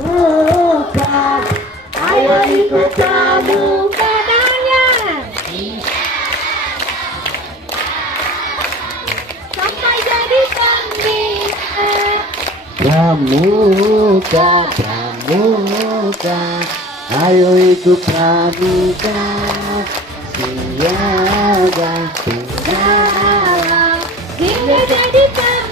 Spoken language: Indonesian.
Bukan, ayo ikut pramuka tangannya. Sampai jadi pembina. Pramuka, pramuka, ayo ikut pramuka. Siaga, tinggal, hingga jadi pembina.